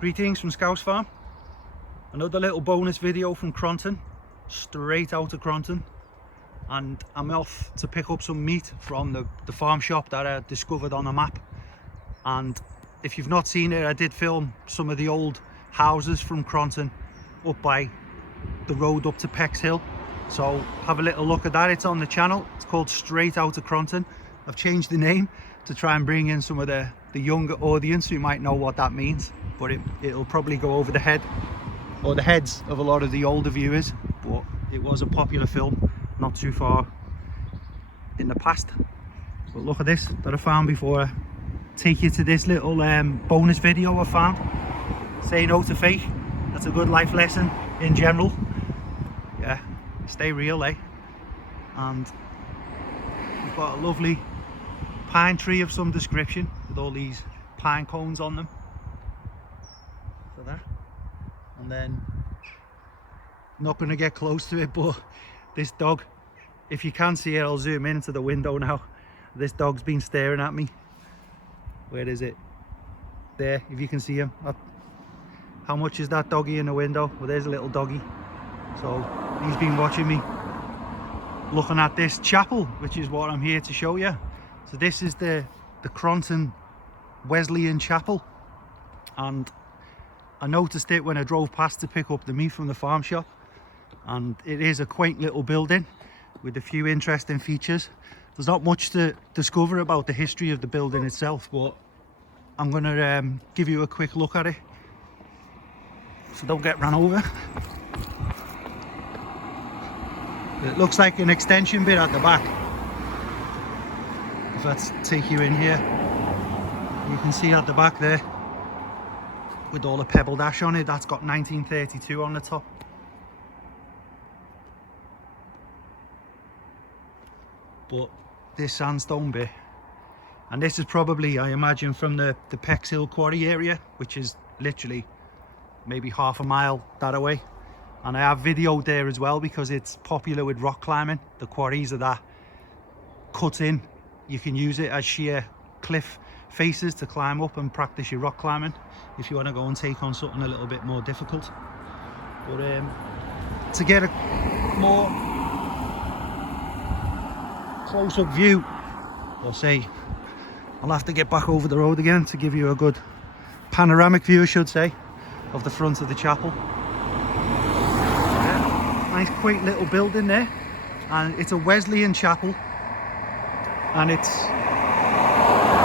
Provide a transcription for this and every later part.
Greetings from Scouse Farm. Another little bonus video from Cronton, straight out of Cronton, and I'm off to pick up some meat from the farm shop that I discovered on a map. And if you've not seen it, I did film some of the old houses from Cronton up by the road up to Pexhill, so have a little look at that. It's on the channel. It's called Straight Out of Cronton. I've changed the name to try and bring in some of the younger audience who might know what that means, but it'll probably go over the head or the heads of a lot of the older viewers. But it was a popular film not too far in the past. But look at this that I found before I take you to this little bonus video I found. Say no to fake. That's a good life lesson in general. Yeah, stay real, eh? And we've got a lovely pine tree of some description with all these pine cones on them. So that, and then not going to get close to it, but this dog, if you can see it, I'll zoom into the window now. This dog's been staring at me. Where is it? There, if you can see him. How much is that doggy in the window? Well, there's a little doggy. So he's been watching me looking at this chapel, which is what I'm here to show you. So this is the Cronton Wesleyan Chapel, and I noticed it when I drove past to pick up the meat from the farm shop, and it is a quaint little building with a few interesting features. There's not much to discover about the history of the building itself, but I'm going to give you a quick look at it, so don't get run over. It looks like an extension bit at the back. If let's take you in here, you can see at the back there with all the pebbled ash on it, that's got 1932 on the top. But this sandstone bit, and this is probably, I imagine, from the Pexhill quarry area, which is literally maybe half a mile that away. And I have videoed there as well because it's popular with rock climbing. The quarries are that cut in. You can use it as sheer cliff faces to climb up and practice your rock climbing if you want to go and take on something a little bit more difficult. But to get a more close-up view, I'll say I'll have to get back over the road again to give you a good panoramic view, I should say, of the front of the chapel. Yeah, nice quaint little building there, and it's a Wesleyan chapel, and it's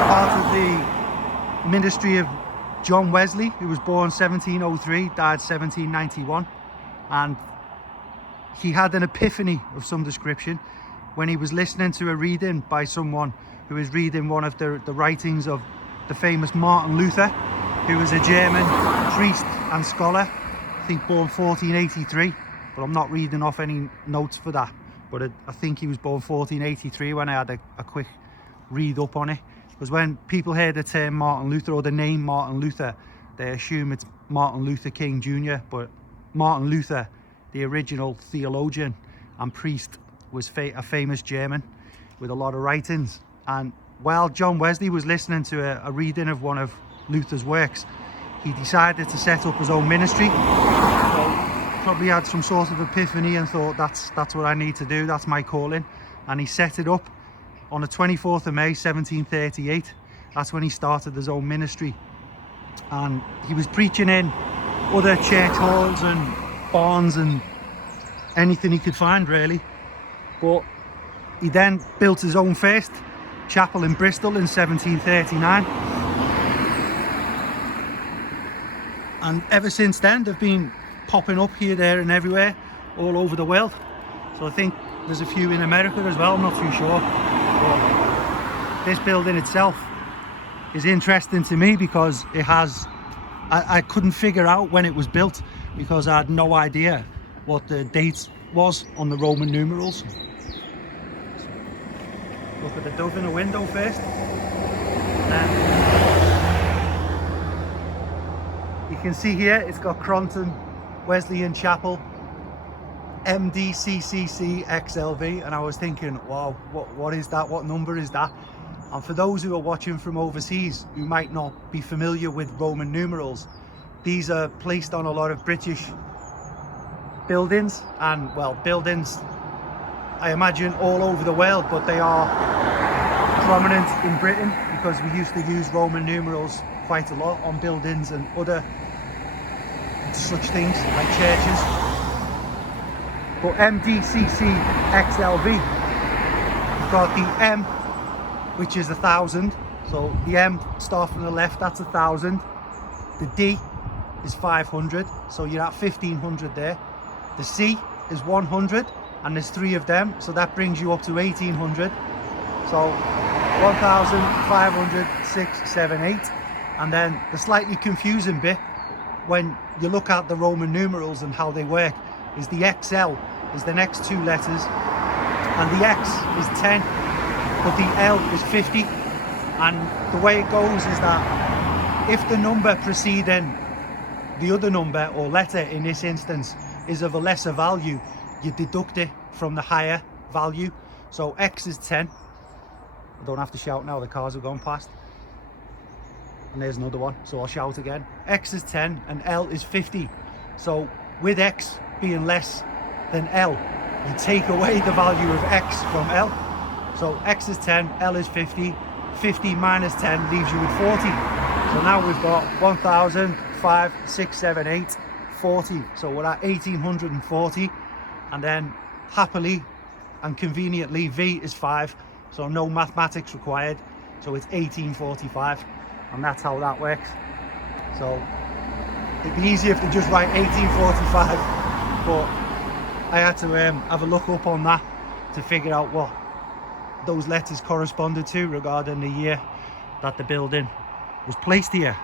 part of the ministry of John Wesley, who was born 1703, died 1791, and he had an epiphany of some description when he was listening to a reading by someone who was reading one of the writings of the famous Martin Luther, who was a German priest and scholar, I think born 1483, but I'm not reading off any notes for that, but I think he was born 1483 when I had a quick read up on it. Because when people hear the term Martin Luther or the name Martin Luther, they assume it's Martin Luther King Jr. But Martin Luther, the original theologian and priest, was a famous German with a lot of writings. And while John Wesley was listening to a reading of one of Luther's works, he decided to set up his own ministry. So probably had some sort of epiphany and thought, that's what I need to do, that's my calling. And he set it up on the 24th of May 1738. That's when he started his own ministry, and he was preaching in other church halls and barns and anything he could find, really. But he then built his own first chapel in Bristol in 1739, and ever since then they've been popping up here, there and everywhere all over the world. So I think there's a few in America as well, I'm not too sure. But this building itself is interesting to me because it has, I couldn't figure out when it was built because I had no idea what the date was on the Roman numerals. Look at the dove in the window first. You can see here it's got Cronton Wesleyan Chapel MDCCC XLV, and I was thinking, wow, what is that? What number is that? And for those who are watching from overseas who might not be familiar with Roman numerals, these are placed on a lot of British buildings, and well, buildings I imagine all over the world, but they are prominent in Britain because we used to use Roman numerals quite a lot on buildings and other such things like churches. But MDCC XLV, we've got the M, which is 1,000. So the M start from the left, that's 1,000. The D is 500, so you're at 1,500 there. The C is 100, and there's 3 of them, so that brings you up to 1,800. So 1,500, 6, 7, 8. And then the slightly confusing bit when you look at the Roman numerals and how they work is the XL is the next 2 letters, and the X is 10, but the L is 50. And the way it goes is that if the number preceding the other number or letter in this instance is of a lesser value, you deduct it from the higher value. So X is 10. I don't have to shout now, the cars have gone past. And there's another one, so I'll shout again. X is 10 and L is 50. So with X being less than L, you take away the value of X from L. So X is 10, L is 50. 50 minus 10 leaves you with 40. So now we've got 1,000, 5, 6, 7, 8, 40. So we're at 1,840. And then happily and conveniently V is 5. So no mathematics required. So it's 1845. And that's how that works. So it'd be easier if they just write 1845, but I had to have a look up on that to figure out what those letters corresponded to regarding the year that the building was placed here.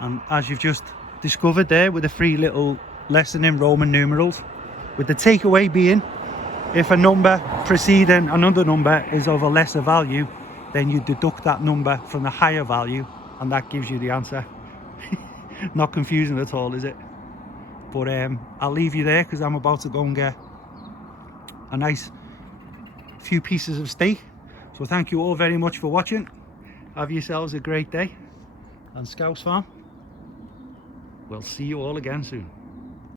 And as you've just discovered there with a free little lesson in Roman numerals, with the takeaway being if a number preceding another number is of a lesser value, then you deduct that number from the higher value, and that gives you the answer. Not confusing at all, is it? But I'll leave you there because I'm about to go and get a nice few pieces of steak. So thank you all very much for watching. Have yourselves a great day. And Scouse Farm, we'll see you all again soon.